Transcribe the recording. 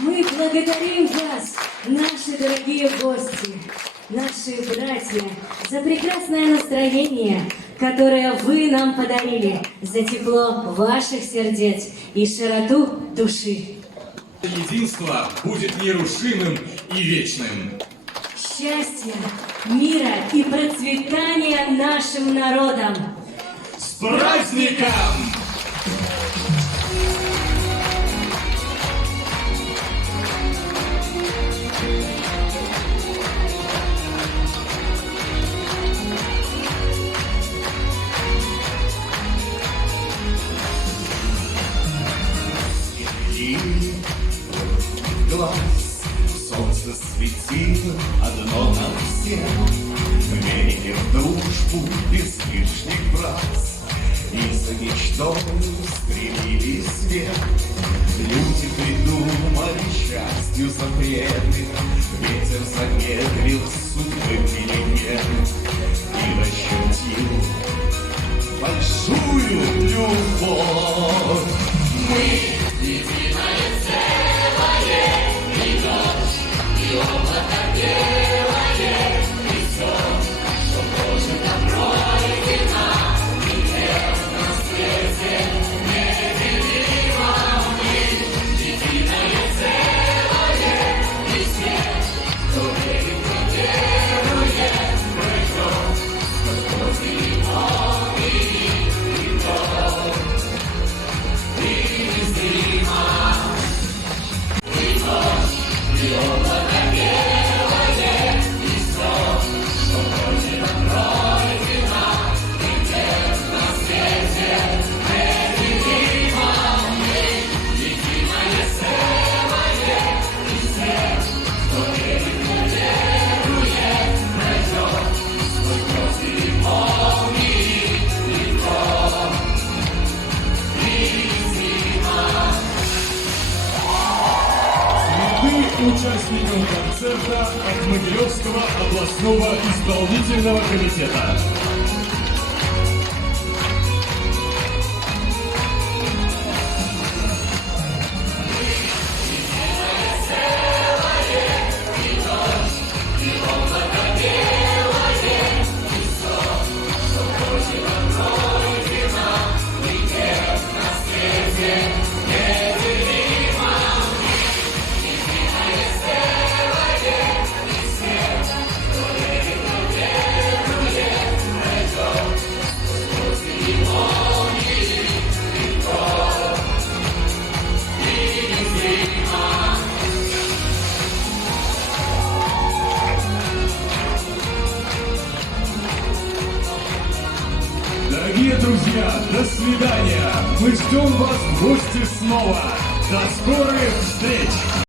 Мы благодарим вас, наши дорогие гости, наши братья, за прекрасное настроение, которое вы нам подарили, за тепло ваших сердец и широту души. Единство будет нерушимым и вечным. Счастья, мира и процветания нашим народам. С праздником! Глаз, солнце светило одно на всех. Верите в дружбу без лишних фраз, и за мечтой стремились вверх. Люди придумали счастью запреты, ветер замедлил судьбы перемен и ощутил большую любовь. Мы единое целое, и дождь, и облако белое, и все, что Божьим добро и вина, и нет на свете неделимо. Мы единое целое, и все, кто верит, кто верует, пройдет сквозь его и то. Участникам концерта от Могилевского областного исполнительного комитета. Дорогие друзья, до свидания! Мы ждем вас в гости снова! До скорых встреч!